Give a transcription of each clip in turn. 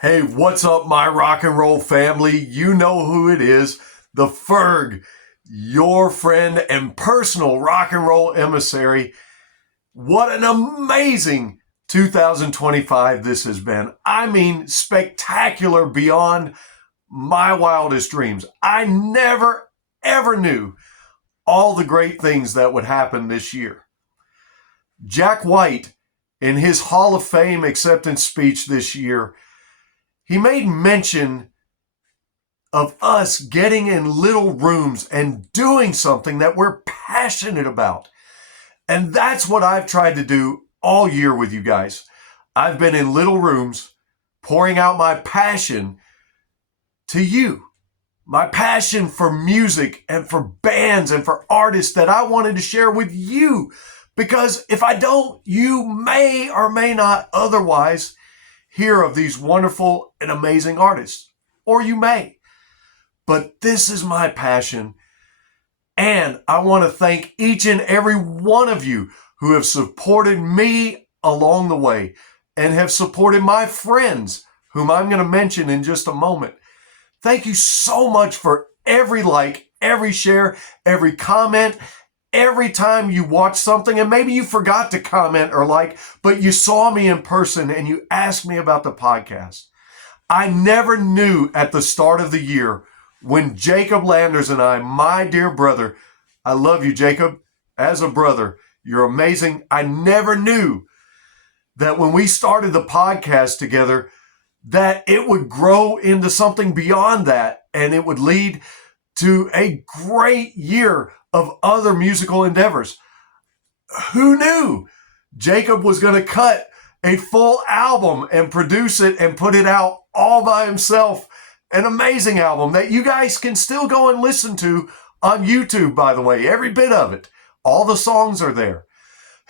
Hey, what's up, my rock and roll family? You know who it is, the Ferg, your friend and personal rock and roll emissary. What an amazing 2025 this has been. I mean, spectacular beyond my wildest dreams. I never, ever knew all the great things that would happen this year. Jack White, in his Hall of Fame acceptance speech this year, he made mention of us getting in little rooms and doing something that we're passionate about. And that's what I've tried to do all year with you guys. I've been in little rooms pouring out my passion to you, my passion for music and for bands and for artists that I wanted to share with you. Because if I don't, you may or may not otherwise hear of these wonderful and amazing artists, or you may. But this is my passion, and I want to thank each and every one of you who have supported me along the way and have supported my friends, whom I'm going to mention in just a moment. Thank you so much for every like, every share, every comment, every time you watch something, and maybe you forgot to comment or like, but you saw me in person and you asked me about the podcast. I never knew at the start of the year when Jacob Landers and I, my dear brother, I love you, Jacob, as a brother. You're amazing. I never knew that when we started the podcast together, that it would grow into something beyond that, and it would lead to a great year of other musical endeavors. Who knew Jacob was going to cut a full album and produce it and put it out all by himself? An amazing album that you guys can still go and listen to on YouTube, by the way, every bit of it. All the songs are there.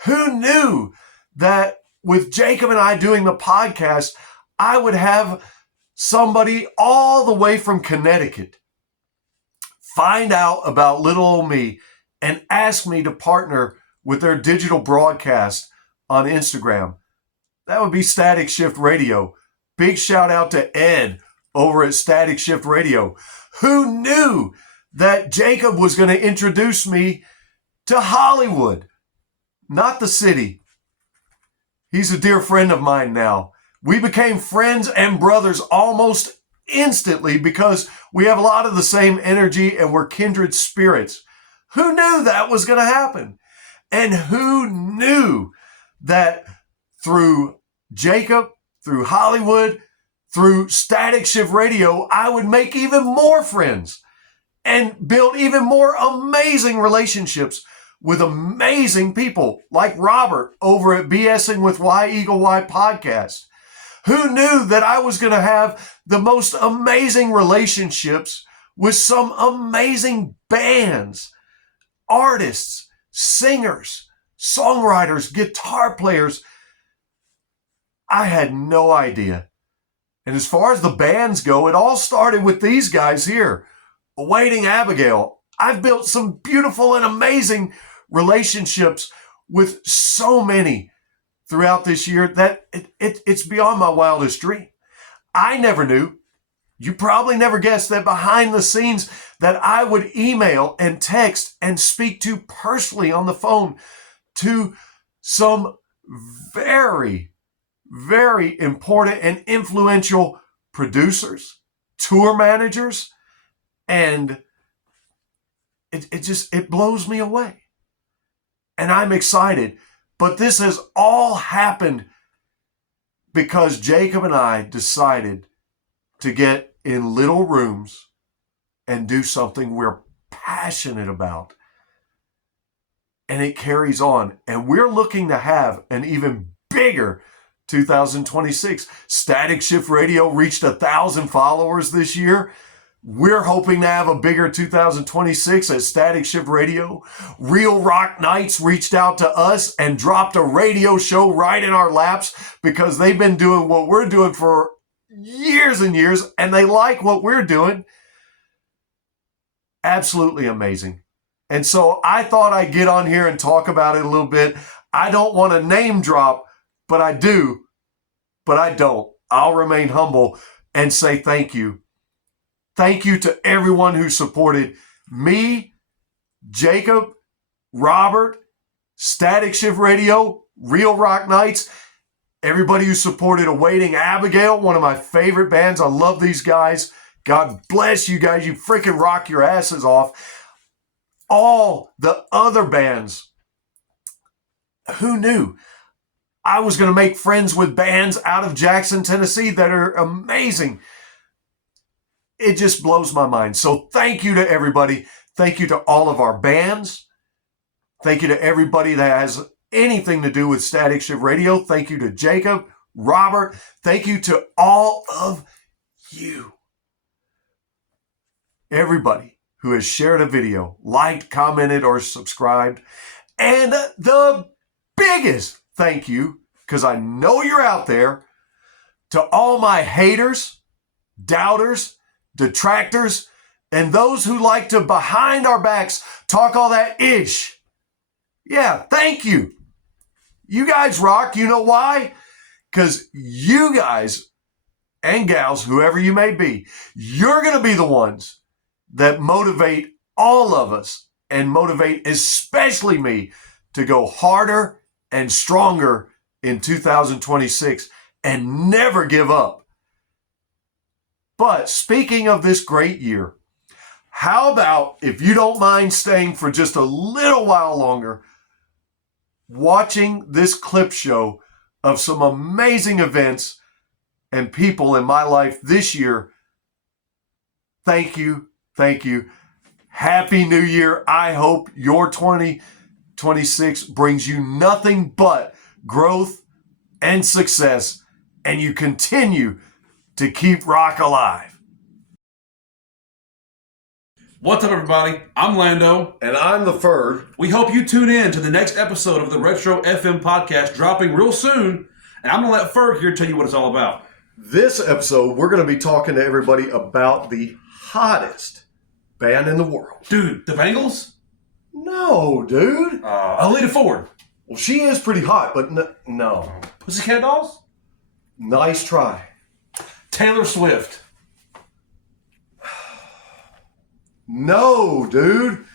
Who knew that with Jacob and I doing the podcast, I would have somebody all the way from Connecticut find out about little old me and ask me to partner with their digital broadcast on Instagram. That would be Static Shift Radio. Big shout out to Ed over at Static Shift Radio. Who knew that Jacob was going to introduce me to Hollywood, not the city? He's a dear friend of mine now. We became friends and brothers almost instantly because we have a lot of the same energy and we're kindred spirits. Who knew that was going to happen? And who knew that through Jacob, through Hollywood, through Static Shift Radio, I would make even more friends and build even more amazing relationships with amazing people like Robert over at BSing with Y-Eagle-Y podcast. Who knew that I was going to have the most amazing relationships with some amazing bands, artists, singers, songwriters, guitar players? I had no idea. And as far as the bands go, it all started with these guys here, Awaiting Abigail. I've built some beautiful and amazing relationships with so many throughout this year that it's beyond my wildest dream. I never knew, you probably never guessed, that behind the scenes that I would email and text and speak to personally on the phone to some very, very important and influential producers, tour managers, and it blows me away. And I'm excited. But this has all happened because Jacob and I decided to get in little rooms and do something we're passionate about. And it carries on. And we're looking to have an even bigger 2026. Static Shift Radio reached 1,000 followers this year. We're hoping to have a bigger 2026 at Static Shift Radio. Real Rock Nights reached out to us and dropped a radio show right in our laps because they've been doing what we're doing for years and years, and they like what we're doing. Absolutely amazing. And so I thought I'd get on here and talk about it a little bit. I don't want to name drop, but I do, but I don't. I'll remain humble and say thank you. Thank you to everyone who supported me, Jacob, Robert, Static Shift Radio, Real Rock Nights, everybody who supported Awaiting Abigail, one of my favorite bands. I love these guys. God bless you guys. You freaking rock your asses off. All the other bands. Who knew? I was going to make friends with bands out of Jackson, Tennessee that are amazing. It just blows my mind. So thank you to everybody. Thank you to all of our bands. Thank you to everybody that has anything to do with Static Shift Radio. Thank you to Jacob, Robert. Thank you to all of you. Everybody who has shared a video, liked, commented, or subscribed. And the biggest thank you, because I know you're out there, to all my haters, doubters, detractors, and those who like to behind our backs talk all that ish. Yeah, thank you. You guys rock. You know why? Because you guys and gals, whoever you may be, you're going to be the ones that motivate all of us and motivate especially me to go harder and stronger in 2026 and never give up. But speaking of this great year, how about, if you don't mind staying for just a little while longer, watching this clip show of some amazing events and people in my life this year. Thank you. Thank you. Happy New Year. I hope your 2026 brings you nothing but growth and success, and you continue to keep rock alive. What's up, everybody? I'm Lando. And I'm the Ferg. We hope you tune in to the next episode of the Retro FM podcast, dropping real soon. And I'm going to let Ferg here tell you what it's all about. This episode, we're going to be talking to everybody about the hottest band in the world. Dude, the Bengals? No, dude. Alita Ford. Well, she is pretty hot, but no. Pussycat Dolls? Nice try. Taylor Swift. No, dude.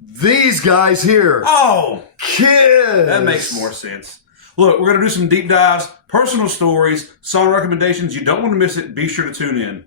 These guys here. Oh! Kids. That makes more sense. Look, we're going to do some deep dives, personal stories, song recommendations. You don't want to miss it. Be sure to tune in.